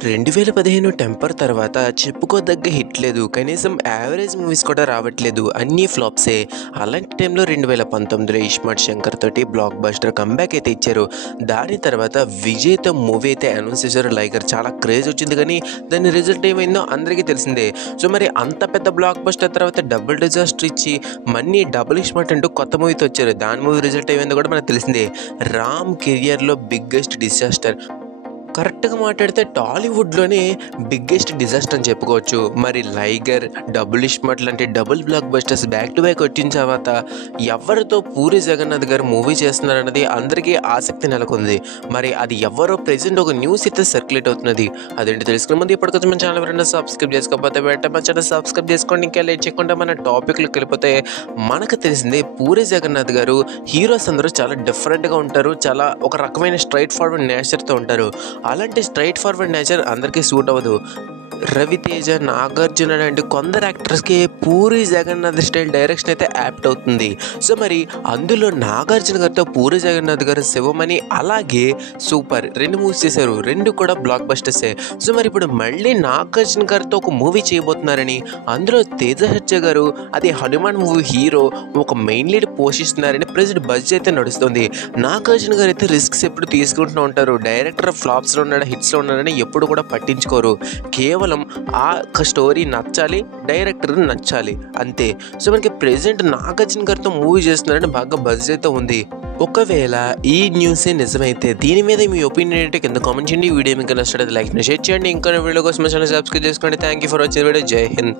2015 temper తర్వాత చెప్పుకోదగ్గ hit లేదు. కనీసం యావరేజ్ మూవీస్ కూడా రావట్లేదు. అన్నీ ఫ్లాప్సే. అలాంటి టైంలో 2019లో ఇస్మార్ట్ శంకర్ తోటి బ్లాక్ బస్టర్ కంబ్యాక్ అయితే ఇచ్చారు. దాని తర్వాత విజయ్తో మూవీ అయితే అనౌన్స్ చేశారు. లైగర్ చాలా క్రేజ్ వచ్చింది, కానీ దాని రిజల్ట్ ఏమైందో అందరికీ తెలిసిందే. సో మరి అంత పెద్ద బ్లాక్ బస్టర్ తర్వాత డబుల్ డిజాస్టర్ ఇచ్చి మళ్ళీ డబుల్ ఇస్మార్ట్ అంటూ కొత్త మూవీతో వచ్చారు. దాని మూవీ రిజల్ట్ ఏమైందో కూడా మనకు తెలిసిందే. రామ్ కెరియర్లో బిగ్గెస్ట్ డిజాస్టర్. కరెక్ట్గా మాట్లాడితే టాలీవుడ్లోనే బిగ్గెస్ట్ డిజాస్టర్ అని చెప్పుకోవచ్చు. మరి లైగర్, డబుల్ ఇస్మార్ట్ లాంటి double black busters back to back వచ్చిన తర్వాత ఎవరితో పూరి జగన్నాథ్ గారు మూవీ చేస్తున్నారన్నది అందరికీ ఆసక్తి నెలకొంది. మరి అది ఎవరో ప్రెజెంట్ ఒక న్యూస్ అయితే సర్క్యులేట్ అవుతున్నది. అదేంటి తెలుసుకునే ముందు ఇప్పటికొచ్చి మన ఛానల్ ఎవరైనా సబ్స్క్రైబ్ చేసుకోకపోతే మన ఛానల్ సబ్స్క్రైబ్ చేసుకోండి. ఇంకా లేట్ చేయకుండా మన టాపిక్లోకి వెళ్ళిపోతే మనకు తెలిసిందే పూరి జగన్నాథ్ గారు హీరోస్ అందరూ చాలా డిఫరెంట్గా ఉంటారు. చాలా ఒక రకమైన స్ట్రైట్ ఫార్వర్డ్ నేచర్తో ఉంటారు. అలాంటి స్ట్రైట్ ఫార్వర్డ్ నేచర్ అందరికీ సూట్ అవ్వదు. రవితేజ, నాగార్జున లాంటి కొందరు యాక్టర్స్కి పూరి జగన్నాథ్ స్టైల్ డైరెక్షన్ అయితే యాప్ట్ అవుతుంది. సో మరి అందులో నాగార్జున గారితో పూరి జగన్నాథ్ గారు శివమణి అలాగే సూపర్ 2 మూవీస్ చేశారు. 2 కూడా బ్లాక్ బస్టర్సే. సో మరి ఇప్పుడు మళ్ళీ నాగార్జున గారితో ఒక మూవీ చేయబోతున్నారని, అందులో తేజ సత్య గారు అది హనుమాన్ మూవీ హీరో ఒక మెయిన్ లీడ్ పోషిస్తున్నారని ప్రెజెంట్ బజ్ అయితే నడుస్తుంది. నాగార్జున గారు అయితే రిస్క్స్ ఎప్పుడు తీసుకుంటూ ఉంటారు. డైరెక్టర్ ఫ్లాప్స్లో ఉన్నాడు, హిట్స్లో ఉన్నాడని ఎప్పుడు కూడా పట్టించుకోరు. కేవలం ఆ స్టోరీ నచ్చాలి, డైరెక్టర్ నచ్చాలి, అంతే. సో మనకి ప్రెజెంట్ నాగార్జున గారితో మూవీ చేస్తున్నారని బాగా బజ్ అయితే ఉంది. ఒకవేళ ఈ న్యూసే నిజమైతే దీని మీద మీ ఒపీనియన్ ఏంటో కింద కామెంట్ చేయండి. వీడియో మీకు నచ్చినట్లయితే లైక్ షేర్ చేయండి. ఇంకా వీడియో కోసం ఛానల్ సబ్స్క్రైబ్ చేసుకోండి. Thank you for watching video. జై హింద్.